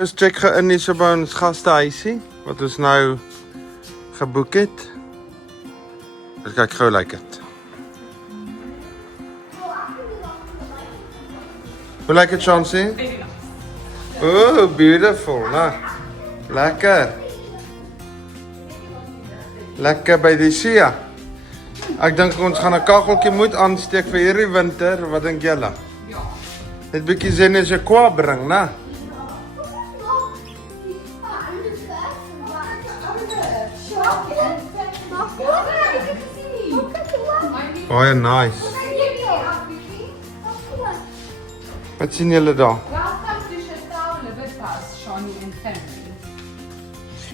Ons check in hier so by ons gastehuisie, wat ons nou geboek het. Dus kyk gou lyk dit. Hoe lyk dit, Chauncey? Oh, beautiful, né? Lekker. Lekker by die see. Ek dink ons gaan 'n kageltjie moet aansteek vir hierdie winter. Wat dink julle? Ja. Net bietjie zen as 'n kwa bring, né? Oh ja, nice. Wat sien julle daar?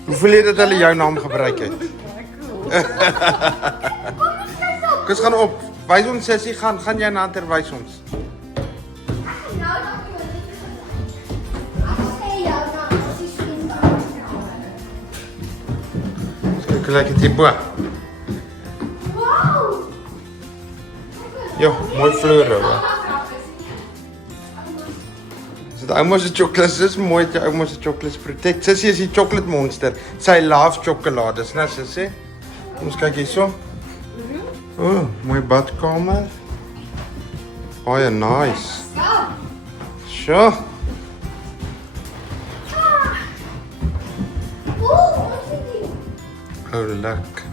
Hoeveel het dat hulle jou naam gebruik het? Kus gaan op. Wys ons sissie, gaan jy na ter wys ons. Kyk lyk dit hier bo. Ja, mooi vloer hoor. Dit ouma se chocolates is mooi, jy ouma se chocolates protect. Sissie is die chocolate monster. Sy love chocolades, né sissie? Ons kyk hierso. Oh, mooi badkamer. Oh ja, nice. Sjoe. Oh, lekker.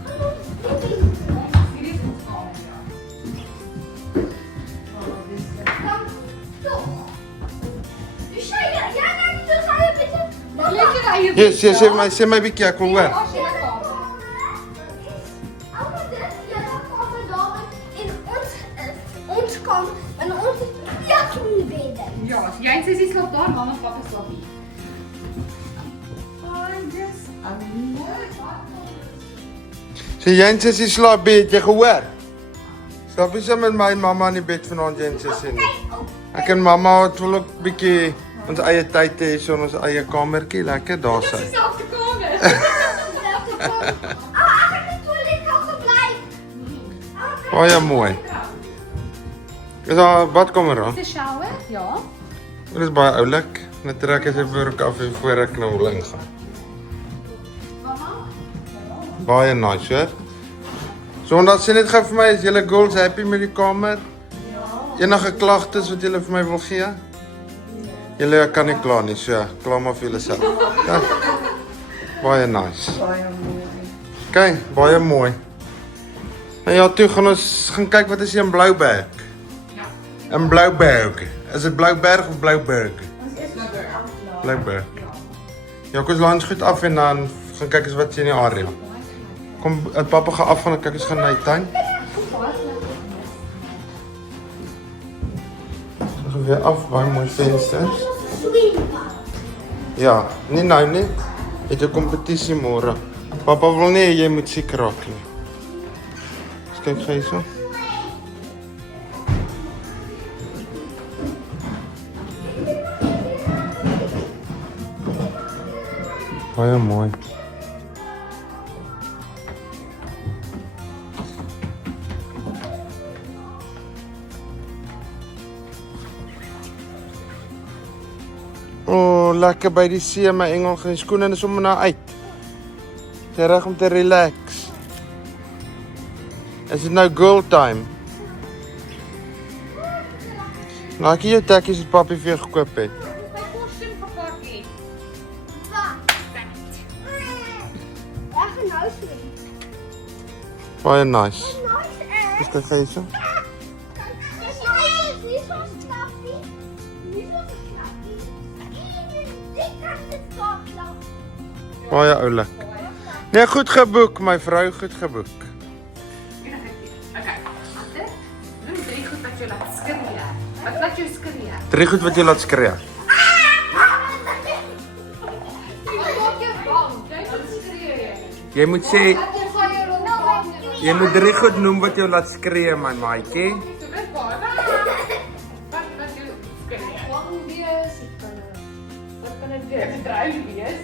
Yes, sê my bietjie, ek wil hoor. Ons kom en ons plek in die bedde. Ja, jy en Sissie slaap daar, mamma en pappa slaap hier. So jy en Sissie slaap bed, jy gehoor? Slaap jy saam met my mamma in die bed vanaand, jy en Sissie nie? Ek en mamma het wil ook bietjie ons eie tyd hê, so ons eie kamertjie, lekker daar sy. Dis dieselfde kamer. Ek het die toilet al gebly. Oh ja, mooi. Is daar badkamer aan? Dis 'n shower? Ja. Dit is baie oulik. Net trek ek sy broek af en voor ek nou wil ingaan. Baie nice, hoor. Sondag sê net gou vir my, is julle girls happy met die kamer? Ja. Enige klagtes wat julle vir my wil gee? Julle kan nie kla nie, so kla maar vir julle self. Ja. Baie nice. Baie mooi. Okay, baie mooi. Nou ja, toe gaan ons gaan kyk wat is hier in Blouberg. Ja. In Blouberg. Is dit Blouberg of Blouberg? Ons is Blouberg. Ja, kom ons lunch goed af en dan gaan kyk eens wat is in die area. Kom, papa gaan af en kyk eens gaan na die tuin. Gaan weer af, baie mooi vensters. Ja, nie nou nie. Het 'n kompetisie môre. Papa wil nie jy moet siek raak nie. Kyk gou hierso. Baie mooi. Oh, lekker by die see, my engel, gaan die skoene is om na uit. Jy reg om te relax. Is dit nou girl time? Laat jy jou tekkies wat papi vir jou gekoop het. My kostuum verpakkie. Ek gaan nou swem. Baie nice. Nice. Dis kyk jy so. Baie oulik. Nee, goed geboek, my vrou, goed geboek. Okay. Noem 3 goed wat jou laat skree. Wat laat jou skree? 3 goed wat jy laat skree. Jy maak jou bang. Jy moet skree. Jy moet sê, Jy gaan jou rondbang. jy moet 3 goed noem wat jou laat skree, my maatjie. So dit waar. Wat jy skree? Bang wees. Wat kan dit wees? Bedryf wees.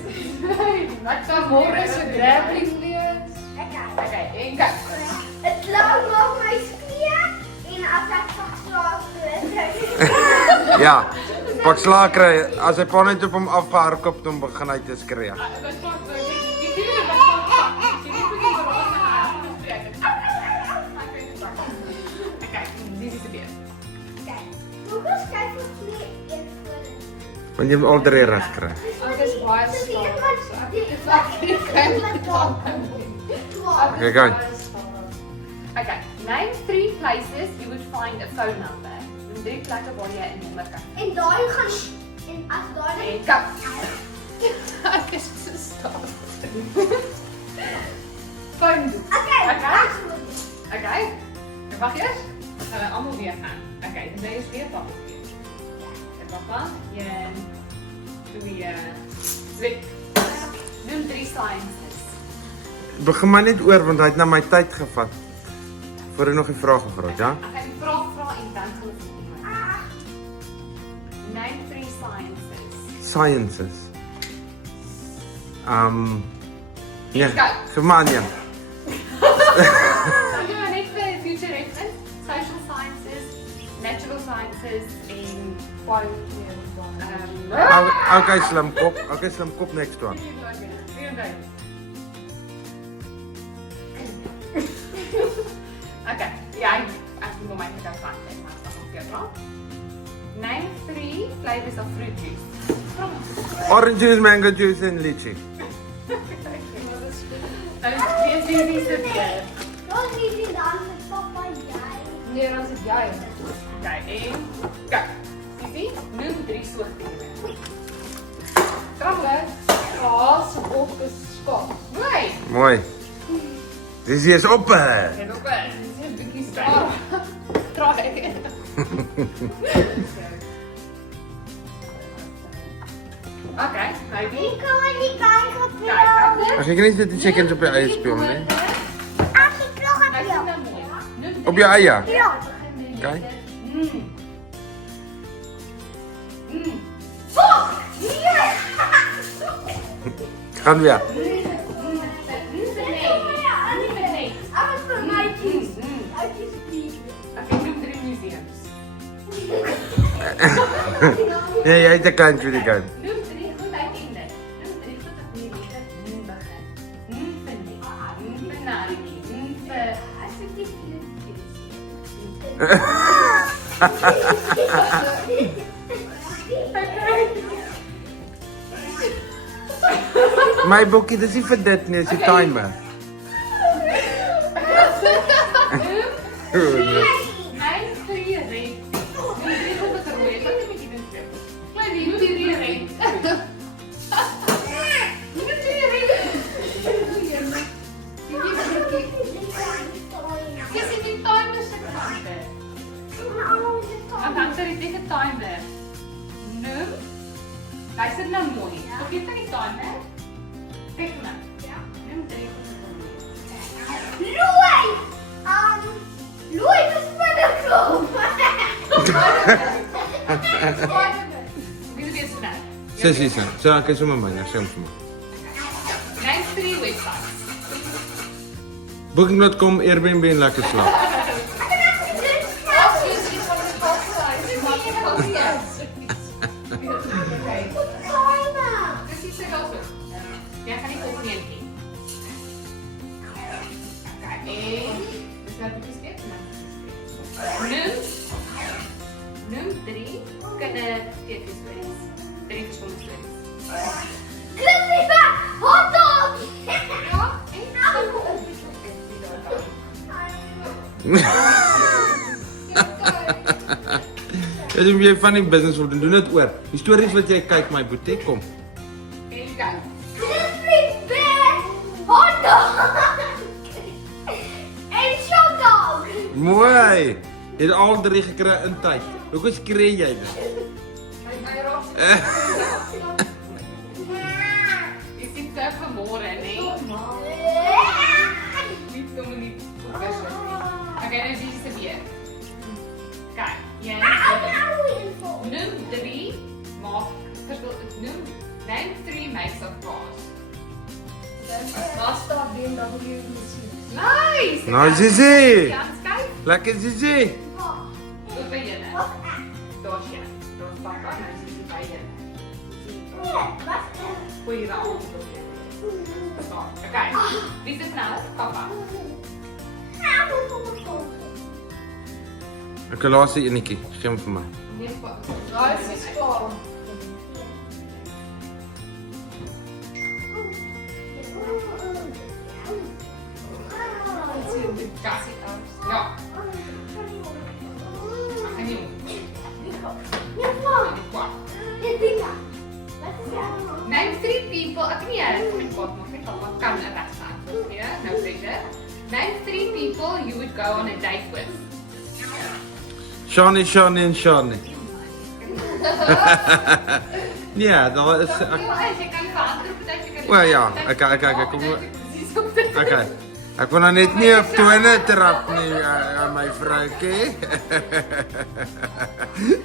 Wat kan môre so drabbling wees? Okay, en kyk. Het laat nog my skree en as ek verslaaf is. Ja. Pak slaag kry. As hy pa net op hom afgehardloop dan begin hy te skree. Dat is wat die dieren dat gewoon je niet begint te rollen en aan te spreken. Kijk, dit is de beer. Kijk, Lucas, kijk wat meer invullen. Want jy moet al drie reg kry. Het is baie Dus die staal. wat die Okay, gaan. Okay, name 3 places you would find a phone number. Noem 3 plekke waar jy 'n nommer kan. En daai gaan en as daai En kap. Ek is gestaan. Phone. Okay. Okay. Wag eers. Gaan we almal weer gaan. Okay, dan ben je weer papa. En papa, 1, 2, 3. Noem 3 sciences. Begin maar net oor want hy het na my tyd gevat. Voor ek nog 'n vraag gevra het, ja? Ek gaan die vraag vra en dan gaan ons doen. Name 3 sciences. Sciences. Ja. Go. Gemaan ja. Dan doen we net vir future reference. Social sciences, natural sciences en Okay, slim kop. Okay, slim kop next one. Okay, ja, ek moet my net afvat, maar ek gaan weer vra. Name 3 flavors of fruit juice. Orange juice, mango juice en lychee. Nou, wie is dit weer? Ons nie die dan met papa jy. Nee, dan is dit jy. Okay, en kyk. Sisi, noem 3 soorte diere. Krabbel. Haas, bok, skaap. Mooi. Mooi. Dis hier is op. En ook wel, dit is 'n bietjie spaar. Traai. Okay, maybe. Ek kan nie kan Kyk, gebeur. As jy net die chickens op jou eie speel, nee. Ek klog op Ek jou. sien nou mooi. Noem Op jou eie. Ja. Okay. Fuck! Nee. Gaan weer. Alles vir my kies. Ek kies die. Okay, noem 3 museums. Nee, jy het 'n klein vir die game. Noem 3 goed uitende. Noem 3 goed op die liefde. Noem begin. Noem vir nie. Noem vir naartjie. Noem vir Asseblief My boekie, dis nie vir dit nie, dis die timer. Mijn 3 red. Noem 3 goed wat rooi is. Wat moet jy doen? Klein die, noem 3 red. Noem 3 red. Dis in die timer se kant. En dan sê jy tegen timer. Noem. Luister nou mooi. Op jy van die timer. Kyk nou. Ja. Noem 3 goed wat rooi is. Loei! Loei, dis binnekom. Wie is dit nou? Sissie se. So ek is sommer myne, sê hom vir my. Neem 3 websites. Booking.com, Airbnb en lekker slaap. Noem 3 kinderteetestories. 3 verschillende stories. Cliffy hotdog. Ja, As jy van die business wil doen, doen dit oor. Die stories wat jy kyk my boetie, kom. en dan. Cliffy hotdog. En shotdog. Mooi. Jy het al 3 gekry in tyd. Hoekom skree jy dit? Je ziet het vanmorgen, nee? Niet om niet goed te zijn. Oké, dan zie je ze weer. Kijk, jij noem 3 maak noem neem 3 makes of cars. Basta BMW. Nice! Nou, Zizi. Ja, kijk. Lekker Zizi. Wat ben je net? Daar is je. Daar is papa, nou zie je. gooi hier aan. Okay. Wie is dit nou? Papa. Ek laat die enetjie, gee hom vir my. Nee, papa. Daar is die spaar. Kassie uit. Ja. En nie. Name 3 people, ek nie jy het met wat nog nie, papa kan 'n regte antwoord gee. Nou pressure. Name 3 people you would go on a date with. Shani en Shani. Ja, daar is Jy kan verantwoord dat jy kan. O ja, ek kom. Okay. Ek wil nou net nie op tone trap nie aan my vroukie.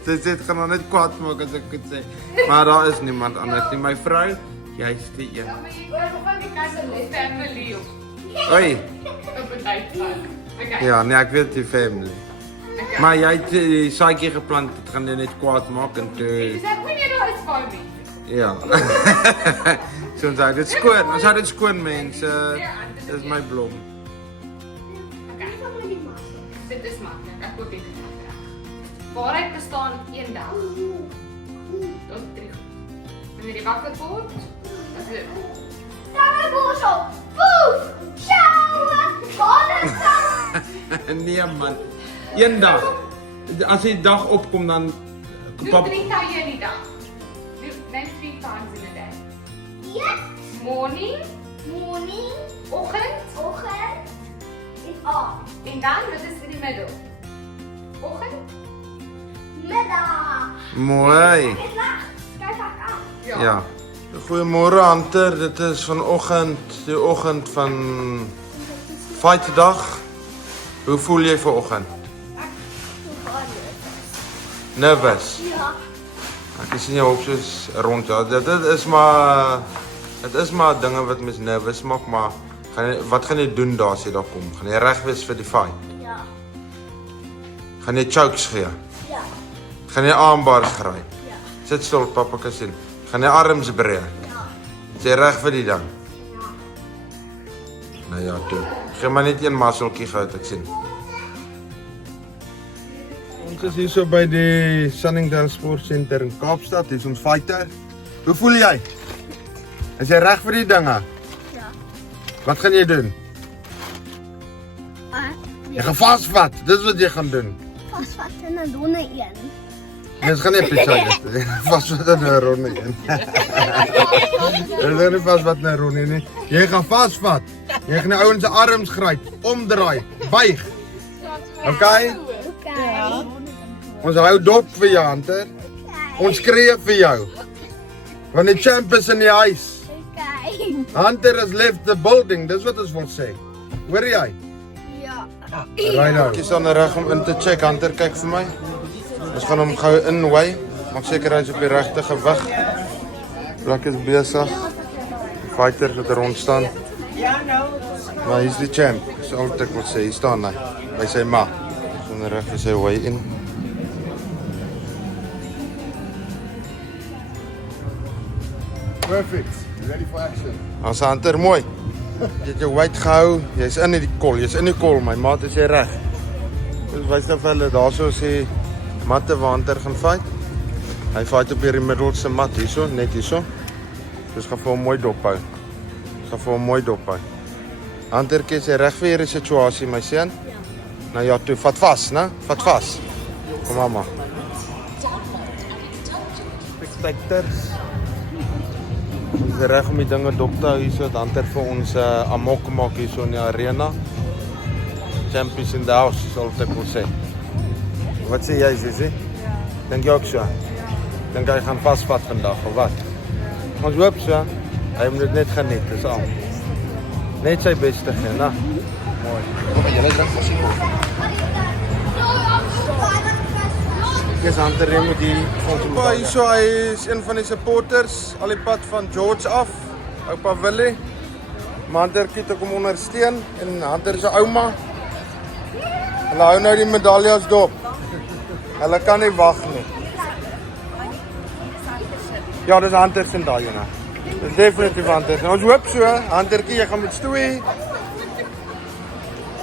Sy sê gaan nou net kwaad maak as ek dit sê. Maar daar is niemand anders nie. My vrou, jy's die een. Ja, maar jy kan van die Cassidy family op. Oei. Op 'n date gaan. Okay. Ja, nee, ek weet die family. Okay. Maar jy het die saadjie geplant, dit gaan jy net kwaad maak en toe Dis ek moet jy daar is vir my. ja. So ons hou dit skoon. Ons hou dit skoon mense. Dis my blom. Dit is maklik. Ek koop dit. Waarheid bestaan een dag. Tot 3. Wanneer jy wakker word, is dit. Nee man. Eendag. As die dag opkom dan Doe 3 tye in die dag. Name 3 times in a day. Morning, oggend, en dan wat is in die middel? Oggend? Mooi. Ja. Goeiemôre Hunter, dit is vanoggend, die oggend van fight dag. Hoe voel jy vanoggend? Nervous. Ek sien jou op soos rond. Ja, dit is maar dinge wat mens nervous maak, maar wat gaan jy doen daar as jy daar kom? Gaan jy reg wees vir die fight? Ja. Gaan jy chokes gee? Ja. Gaan jy armbars gryp? Ja. Sit stil, papa kan sien. Gaan jy arms breek? Ja. Is jy reg vir die ding? Ja. Nou ja, toe. Gee maar net een musseltjie gou uit ek sien. Ons is hier so by die Sunningdale Sports Center in Kaapstad. Hier is ons fighter. Hoe voel jy? Is jy reg vir die dinge? Ja. Wat gaan jy doen? Jy gaan vasvat. Dis wat jy gaan doen. Vasvat in 'n ronde een. Dis gaan nie pizza eet. Vasvat in 'n ronde een. Dis nie vasvat in 'n ronde nie. Jy gaan vasvat. Jy gaan die ouens se arms gryp, omdraai, buig. Okay? Okay. Ons hou dop vir jou, Hunter. Ons skree vir jou. Want die champ is in die huis. Okay. Hunter has left the building. Dis wat ons wil sê. Hoor jy? Ja. Right nou. Ek is dan reg om in te check. Hunter, kyk vir my. Ons gaan hom gou inwy. Maak seker hy's op die regte gewig. Blak is besig. Die fighter wat rond staan. Ja, nou. Maar hy's die champ. Dis al wat ek wil sê. Hier staan hy by sy ma. Ons reg vir sy weigh-in. Perfect. You ready for action? Ons Hunter, mooi. Jy het jou weight gehou. Jy's in die kol. Jy's in die kol, my maat, is jy reg? Dis wys nou vir hulle daarso sê matte waar Hunter gaan fight. Hy fight op hierdie middelste mat hierso, net hierso. Dis gaan vir hom mooi dop hou. Gaan vir hom mooi dop hou. Hunter, kies jy reg vir hierdie situasie, my seun? Ja. Nou ja, toe vat vas, né? Vat vas. Kom mamma. Spectators. Ons is reg om die dinge dop te hou hierso, dat Hunter vir ons amok maak hierso in die arena. Champions in the house, sal ek wil sê. Wat sê jy, Sissie? Dink jy ook so? Dink hy gaan vasvat vandag, of wat? Ons hoop so. Hy moet dit net geniet, dis al. Net sy beste gee, né? Mooi. Jy drink muziek op. Dis Hunter jy moet die Oupa hierso, hy is een van die supporters al die pad van George af. Oupa Willie. Maar Hunter kiet ek hom ondersteun en Hunter se ouma. Hulle hou nou die medaljes dop. Hulle kan nie wag nie. Ja, dis Hunter se daai ene. Dis definitief Hunter. Ons hoop so, Huntertjie, jy gaan met stoei.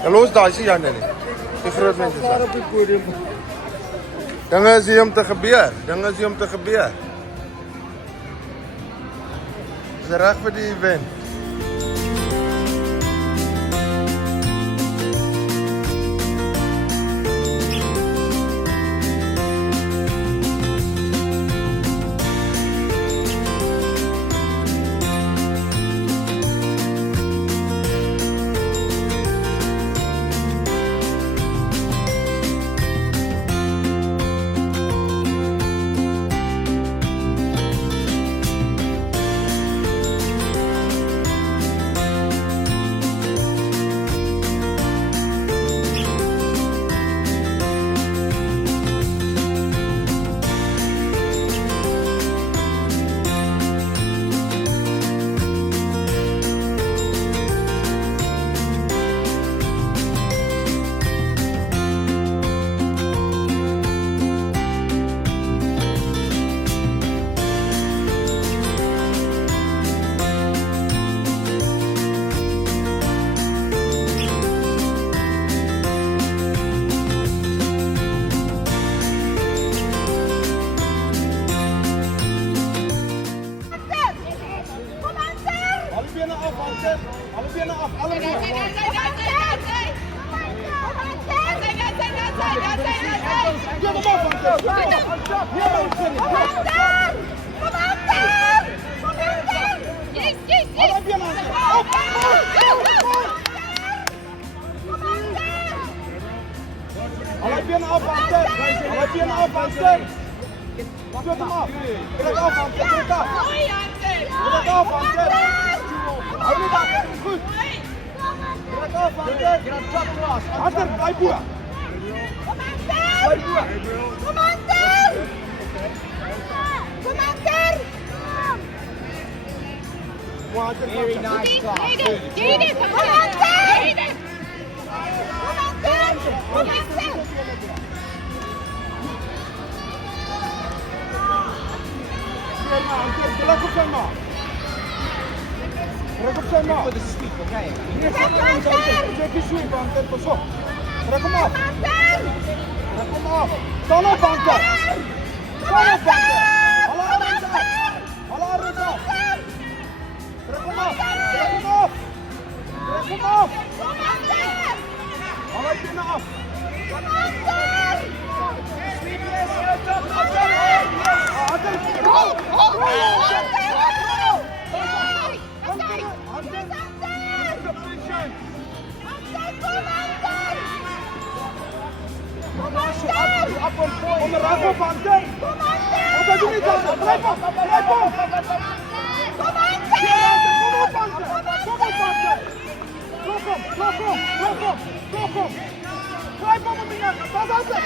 En los daai, sien jy nou nie. Die groot mense Daar sê. op die podium. Dinge is hier om te gebeur. Dinge is hier om te gebeur. Dis reg vir die event. Alle benen af, Hunter. Alle benen af, alle benen. Get hem af, Hunter. Hier maar zitten. Alle benen af. Op. Alle benen af, Hunter. Alle benen af, Hunter. Get hem af. Trek af, Hunter. Trek af. Trek af, Hunter. Hou niet af. Goed. Trek af, Hunter. Hunter, blijf boer. Blijf boer. Very nice Trek op zijn maat. Trek op zijn maat. Check die sweep, Hunter. Pas op. Trek hem af. Trek hem af. Stand op, Hunter. Stand op, Hunter. Alle armen af. Alle armen af. Trek hem af. Trek hem af. Trek hem af. Alle benen af. Hunter, rol. Onderaf op, Hunter. Wat doe je dan? Blijf op. Blijf op. Kom op, Hunter. Kom op, Hunter. Klop op. Klop op. Klop op. Klop op. Blijf op, Hunter. Pas Hunter.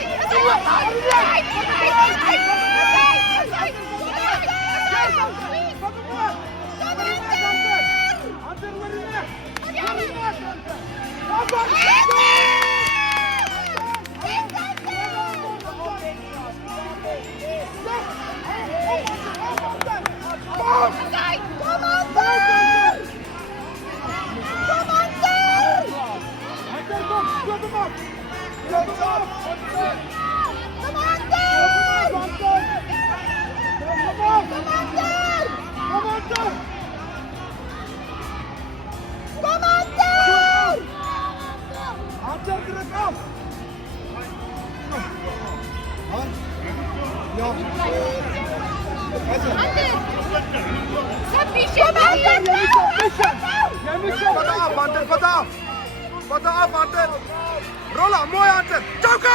Wat af, Hunter. Rolla, mooi, Hunter. Choke!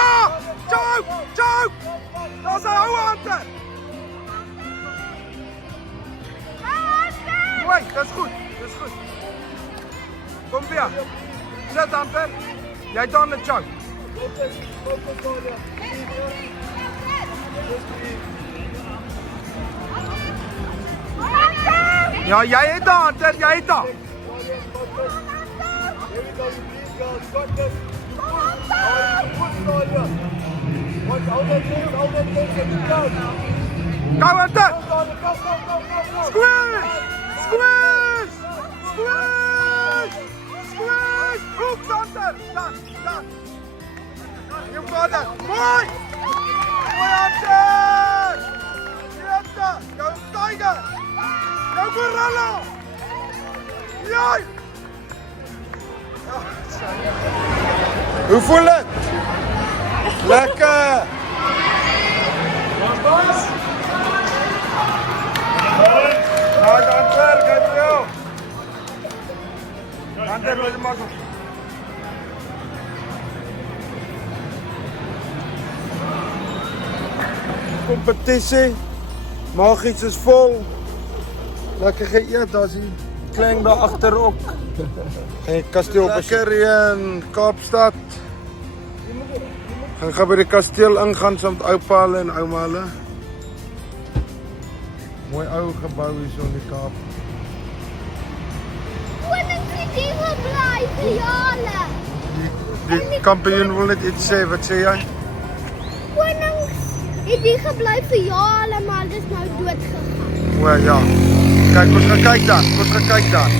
Choke! Choke! Dat is een oude Hunter. Mooi, dat is goed. Dat is goed. Kom weer. Zet, Hunter. Jij dan de choke. Ja, jij heet dat, Hunter. Jij heet dat. Go, Hunter! Squeeze! Squish! Squish! Squish! Hoek, Sander! Dan, dan. Jou vader. Mooi! Mooi Hunter! Jette! Jou Tiger! Jou Gorilla! Jai! Hoe voel dit? Lekker! Nice Hunter, good for you! Hunter, where's the muscle? Competisie. Magisch is vol. Lekker geëet, daar's die klein daar agter ook. Geen kasteel lekker in Kaapstad. Gaan by die kasteel ingaan saam met oupa hulle en ouma hulle. Mooi ou gebou hier so in die Kaap. Koningsdiere bly vir jare. Die kampioen wil net iets sê, wat sê jy? Konings het hier gebly vir jare, maar dis nou dood gegaan. O ja. Kyk, ons gaan kyk dan.